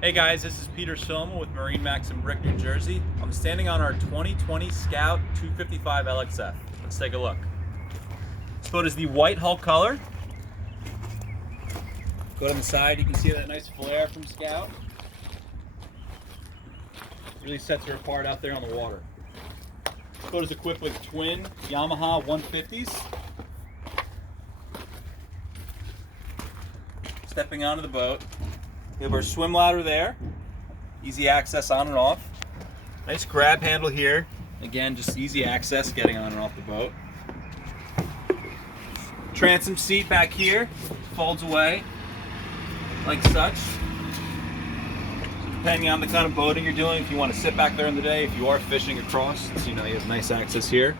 Hey guys, this is Peter Silma with MarineMax Brick, New Jersey. I'm standing on our 2020 Scout 255 LXF. Let's take a look. This boat is the white hull color. Go on the side, you can see that nice flare from Scout. Really sets her apart out there on the water. This boat is equipped with twin Yamaha 150s. Stepping onto the boat, we have our swim ladder there, easy access on and off. Nice grab handle here, again just easy access getting on and off the boat. Transom seat back here, folds away like such. So depending on the kind of boating you're doing, if you want to sit back there in the day, if you are fishing across, so you know you have nice access here.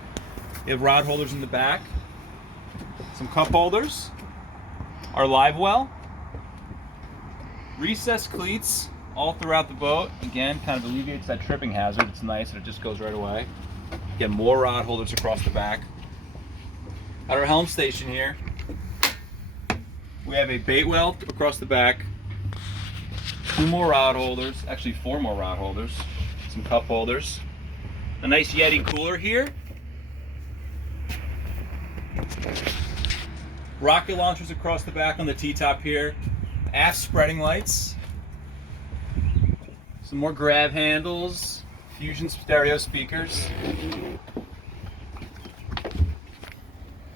You have rod holders in the back, some cup holders, our live well, recessed cleats all throughout the boat. Again, kind of alleviates that tripping hazard. It's nice and it just goes right away. Get more rod holders across the back. At our helm station here, we have a bait well across the back, 2 more rod holders, actually 4 more rod holders, some cup holders, a nice Yeti cooler here, rocket launchers across the back on the T-top here, aft spreading lights, some more grab handles, Fusion stereo speakers.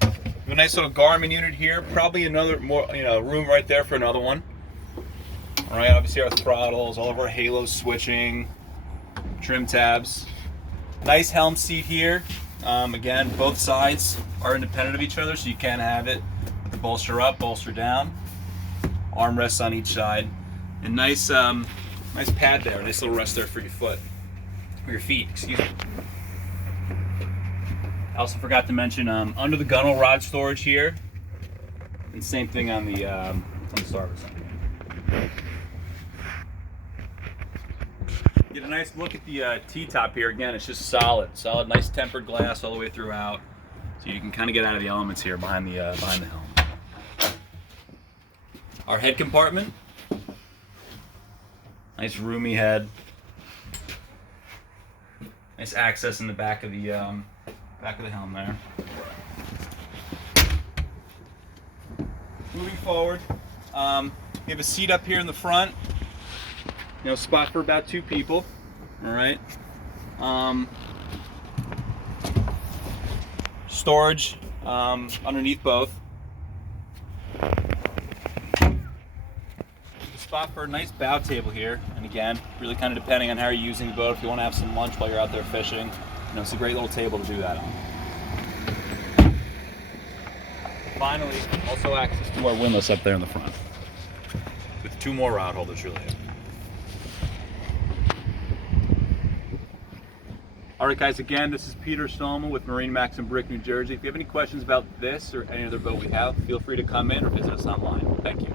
We have a nice little Garmin unit here, probably another more room right there for another one. All right, obviously our throttles, all of our halo switching, trim tabs. Nice helm seat here. Again, both sides are independent of each other, so you can have it with the bolster up, bolster down. Armrests on each side, and nice pad there, nice little rest there for your foot, or your feet, excuse me. I also forgot to mention under the gunnel rod storage here, and same thing on the starboard side. Get a nice look at the T-top here. Again, it's just solid, nice tempered glass all the way throughout, so you can kind of get out of the elements here behind the helm. Our head compartment, nice roomy head, nice access in the back of the helm there. Moving forward, we have a seat up here in the front, spot for about 2 people. All right. Storage underneath both. Spot for a nice bow table here, and again, really kind of depending on how you're using the boat. If you want to have some lunch while you're out there fishing, it's a great little table to do that on. Finally, also access to our windlass up there in the front, with 2 more rod holders really. All right, guys. Again, this is Peter Silma with MarineMax Brick, New Jersey. If you have any questions about this or any other boat we have, feel free to come in or visit us online. Thank you.